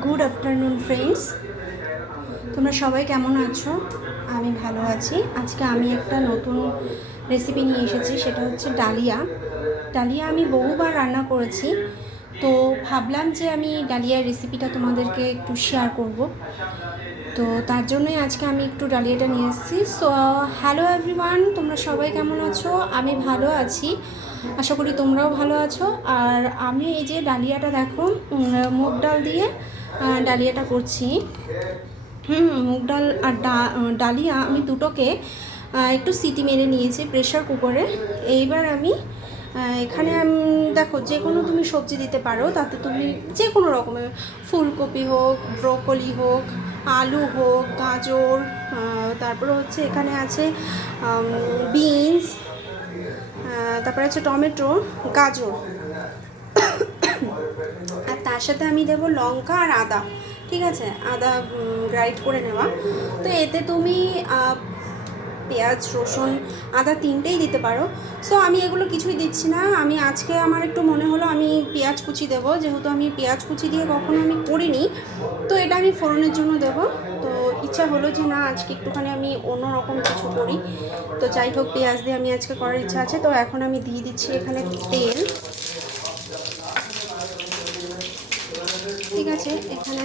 Good afternoon friends, তোমরা সবাই কেমন আছো? আমি ভালো আছি। আজকে আমি একটা নতুন রেসিপি নিয়ে এসেছি, সেটা হচ্ছে ডালিয়া। ডালিয়া আমি বহুবার রান্না করেছি, তো ভাবলাম যে আমি ডালিয়ার রেসিপিটা তোমাদেরকে একটু শেয়ার করব। তো তার জন্যই আজকে আমি একটু ডালিয়াটা নিয়ে এসেছি। সো হ্যালো এভরিওয়ান, তোমরা সবাই কেমন আছো? আমি ভালো আছি, আশা করি তোমরাও ভালো আছো। আর আমি এই যে ডালিয়াটা দেখো, মুগ ডাল দিয়ে ডালিয়াটা করছি। মুগ ডাল আর ডালিয়া আমি দুটোকে একটু সিটি মেরে নিয়েছি প্রেশার কুকারে। এইবার আমি এখানে দেখো, যে কোনো তুমি সবজি দিতে পারো, তাতে তুমি যে কোনো রকমের, ফুলকপি হোক, ব্রোকলি হোক, আলু হোক, গাজর, তারপরে হচ্ছে এখানে আছে বিনস, তারপরে আছে টমেটো, গাজর, আর তার সাথে আমি দেবো লঙ্কা আর আদা। ঠিক আছে, আদা গ্রাইন্ড করে নেওয়া। তো এতে তুমি পেঁয়াজ, রসুন, আদা তিনটেই দিতে পারো। সো আমি এগুলো কিছুই দিচ্ছি না। আমি আজকে আমার একটু মনে হলো আমি পেঁয়াজ কুচি দেবো, যেহেতু আমি পেঁয়াজ কুচি দিয়ে কখনো আমি করিনি, তো এটা আমি ফোড়নের জন্য দেবো। তো ইচ্ছা হলো যে না, আজকে একটুখানি আমি অন্যরকম কিছু করি। তো যাই হোক, পেঁয়াজ দিয়ে আমি আজকে করার ইচ্ছা আছে। তো এখন আমি দিয়ে দিচ্ছি এখানে তেল। ঠিক আছে, এখানে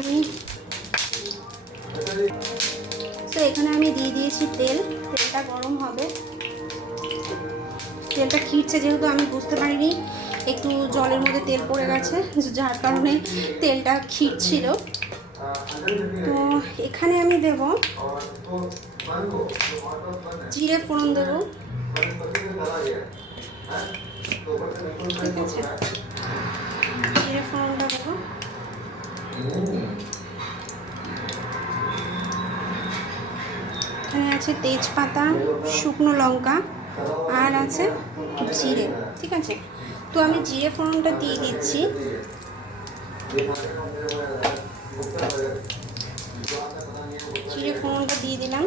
আমি দিয়ে দিয়েছি তেল। তেলটা গরম হবে, তেলটা খিরছে, যেহেতু আমি বুঝতে পারিনি একটু জলের মধ্যে তেল পড়ে গেছে, যার কারণে তেলটা খিরছিল। তো এখানে আমি দেব জিরে ফোড়ন দেব। ঠিক আছে, জিরে ফোড়নটা দেবো। এখানে আছে তেজপাতা, শুকনো লঙ্কা, আর আছে জিরে। ঠিক আছে, তো আমি জিরে ফোড়নটা দিয়ে দিচ্ছি। জিরে ফোড়নটা দিয়ে দিলাম।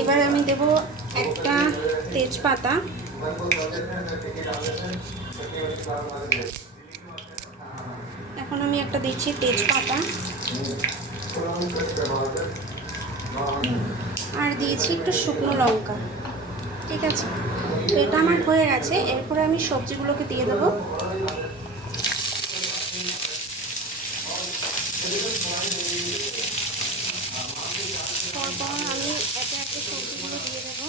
এবার আমি দেব একটা তেজপাতা, এখন আমি একটা দিচ্ছি তেজপাতা, আর দিয়েছি একটু শুকনো লঙ্কা। ঠিক আছে, তো এটা আমার হয়ে গেছে। এরপরে আমি সবজিগুলোকে দিয়ে দেবো। তারপর আমি একে একে সবজিগুলো দিয়ে দেবো।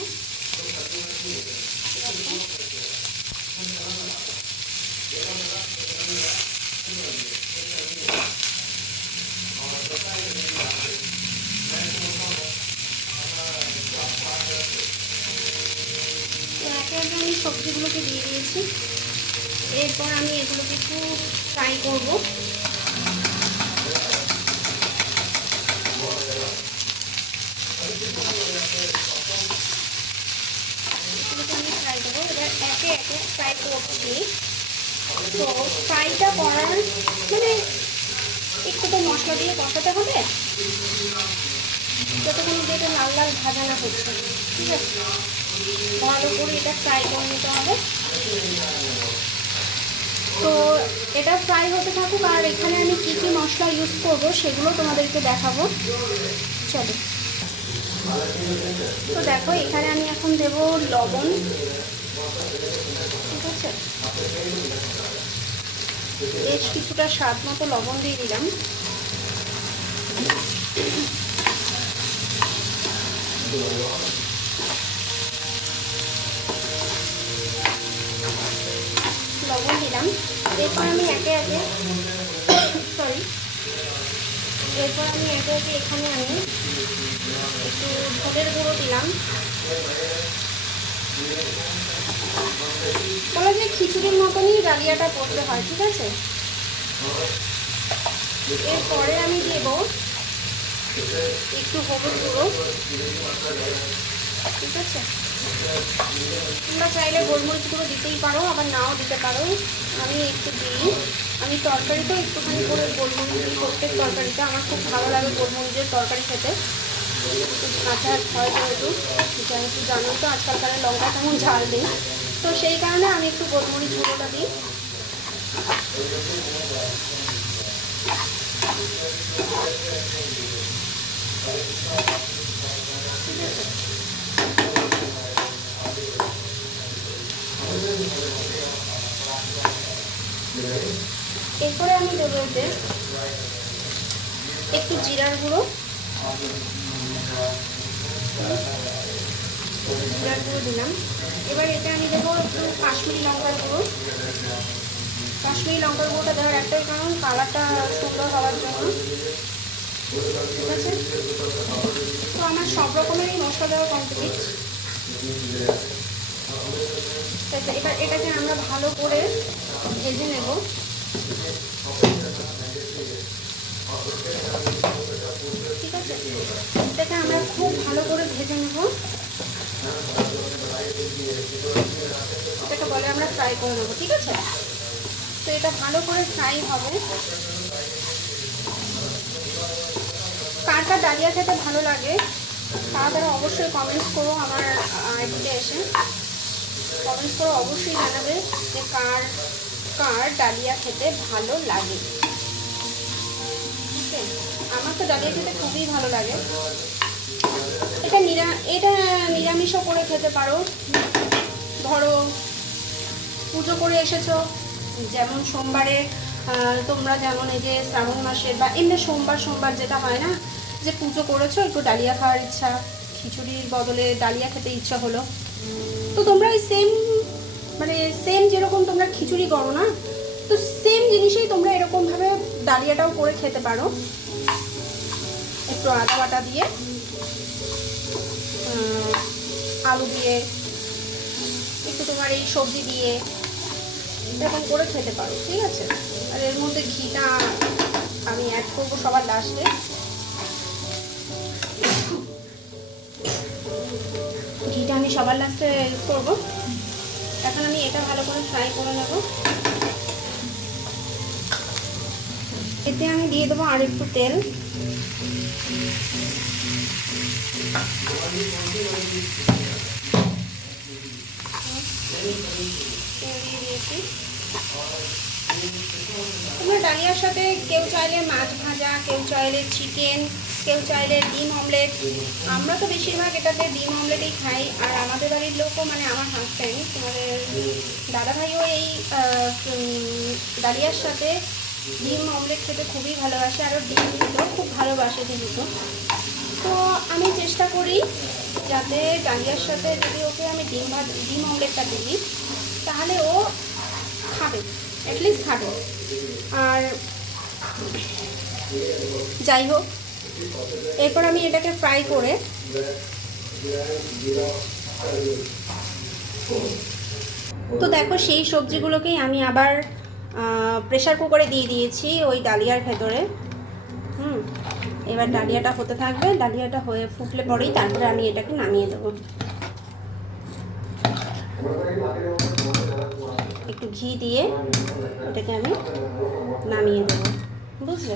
একে একে আমি সবজিগুলোকে দিয়ে দিয়েছি। এরপর আমি এগুলোকে একটু ফ্রাই করবো। আমি ফ্রাই করবো, এবার একে একে ফ্রাই করছি। তো ফ্রাইটা করার মানে একটু তো মশলা দিয়ে কষাতে হবে, যতক্ষণ যেটা লাল লাল ভাজা না হচ্ছে। ঠিক আছে, ভালো করে এটা ফ্রাই করে নিতে হবে। তো এটা ফ্রাই হতে থাকুক, আর এখানে আমি কী কী মশলা ইউজ করবো সেগুলো তোমাদেরকে দেখাবো। চলো, তো দেখো, এখানে আমি এখন দেব লবণ। ঠিক আছে, বেশ কিছুটা স্বাদ মতো লবণ দিয়ে দিলাম। লবণ দিলাম। এরপর আমি একে একে এখানে আমি একটু ধনের গুঁড়ো দিলাম। বলা যায় খিচুড়ির মতনই ডালিয়াটা করতে হয়। ঠিক আছে, এরপরে আমি দেব একটু হলুদ গুঁড়ো। ঠিক আছে, তোমরা চাইলে গোলমরিচ গুঁড়ো দিতেই পারো, আবার নাও দিতে পারো। আমি একটু দিই। আমি তরকারিতেও একটুখানি করে গোলমরিচ দিই। প্রত্যেক তরকারিতে আমার খুব ভালো লাগে গোলমরিচের তরকারি খেতে। ঝাঁঝা হয় যেহেতু, যেহেতু জানো তো আজকালকার লঙ্কা তেমন ঝাল দিই, তো সেই কারণে আমি একটু গোলমরিচ গুঁড়োটা দিই। ঠিক আছে, এরপরে আমি দেবো এতে একটু জিরার গুঁড়ো, দিলাম। এবার এতে আমি দেবো একটু কাশ্মীরি লঙ্কার গুঁড়ো। কাশ্মীরি লঙ্কার গুঁড়োটা দেওয়ার একটাই কারণ, কালারটা সুন্দর হওয়ার জন্য। ঠিক আছে, তো আমার সব রকমেরই মশলা দেওয়া কমপ্লিট। এবার এটাকে আমরা ভালো করে ভেজে নেব। ঠিক আছে, এটাকে আমরা খুব ভালো করে ভেজে নেব। এটাকে বলে আমরা ফ্রাই করে নেবো। ঠিক আছে, তো এটা ভালো করে ফ্রাই হবে। কার কার ডালিয়া খেতে ভালো লাগে তারা অবশ্যই কমেন্টস করো, আমার আইডিতে এসে কমেন্টস করে অবশ্যই জানাবে যে কার কার ডালিয়া খেতে ভালো লাগে। ঠিক আছে, আমার তো ডালিয়া খেতে খুবই ভালো লাগে। এটা নিরামিষও করে খেতে পারো। ধরো পুজো করে এসেছো, যেমন সোমবারে তোমরা যেমন এই যে শ্রাবণ মাসের বা এমনি সোমবার যেটা হয় না, যে পুজো করেছো, একটু ডালিয়া খাওয়ার ইচ্ছা, খিচুড়ির বদলে ডালিয়া খেতে ইচ্ছা হলো, তো তোমরা এই সেম যেরকম তোমরা খিচুড়ি করো না, তো সেম জিনিসেই তোমরা এরকমভাবে ডালিয়াটাও করে খেতে পারো। একটু আদা বাটা দিয়ে, আলু দিয়ে, একটু তোমার এই সবজি দিয়ে এরকম করে খেতে পারো। ঠিক আছে, আর এর মধ্যে ঘিটা আমি অ্যাড করবো সবার লাস্টে। ঘিটা আমি সবার লাস্টে ইউজ করবো। এখন আমি এটা ভালো করে ফ্রাই করে নেব। এতে আমি দিয়ে দেবো আর একটু তেল। তোমরা ডালিয়ার সাথে কেউ চাইলে মাছ ভাজা, কেউ চাইলে চিকেন, কেউ চাইলে ডিম অমলেট। আমরা তো বেশিরভাগ এটাতে ডিম অমলেটই খাই। আর আমাদের বাড়ির লোকও, মানে আমার হাজব্যান্ড, তোমাদের দাদাভাইও এই ডালিয়ার সাথে ডিম অমলেট খেতে খুবই ভালোবাসে, আরও ডিম দিতেও খুব ভালোবাসে যেহেতু। তো আমি চেষ্টা করি যাতে ডালিয়ার সাথে যদি ওকে আমি ডিম অমলেটটা দিই, তাহলে ও খাবে, অ্যাটলিস্ট খাবে। আর যাই হোক, এরপর আমি এটাকে ফ্রাই করে তো দেখো সেই সবজিগুলোকেই আমি আবার প্রেশার কুকারে দিয়ে দিয়েছি ওই ডালিয়ার ভেতরে। এবার ডালিয়াটা হতে থাকবে, ডালিয়াটা হয়ে ফুটলে পরেই তারপরে আমি এটাকে নামিয়ে দেবো। একটু ঘি দিয়ে এটাকে আমি নামিয়ে দেবো, বুঝলে?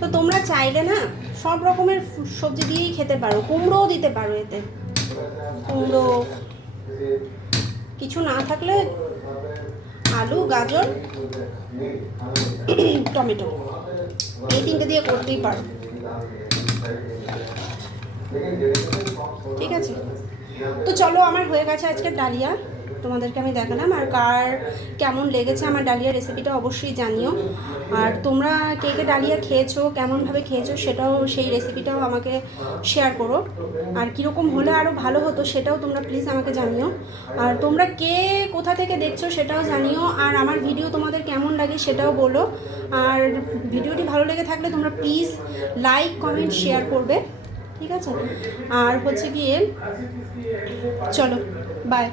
তো তোমরা চাইলে না সব রকমের সবজি দিয়েই খেতে পারো, কুমড়োও দিতে পারো। এতে কুমড়ো কিছু না থাকলে আলু, গাজর, টমেটো, এই তিনটে দিয়ে করতেই পারো। ঠিক আছে, তো চলো, আমার হয়ে গেছে আজকে ডালিয়া, তোমাদেরকে আমি দেখালাম। আর কার কেমন লেগেছে আমার ডালিয়া রেসিপিটা অবশ্যই জানিও। আর তোমরা কে কে ডালিয়া খেয়েছো, কেমনভাবে খেয়েছো, সেটাও, সেই রেসিপিটাও আমাকে শেয়ার করো। আর কীরকম হলে আরও ভালো হতো সেটাও তোমরা প্লিজ আমাকে জানিও। আর তোমরা কে কোথা থেকে দেখছো সেটাও জানিও। আর আমার ভিডিও তোমাদের কেমন লাগে সেটাও বলো। আর ভিডিওটি ভালো লেগে থাকলে তোমরা প্লিজ লাইক, কমেন্ট, শেয়ার করবে। ঠিক আছে, আর হচ্ছে গিয়ে চলো, বাই।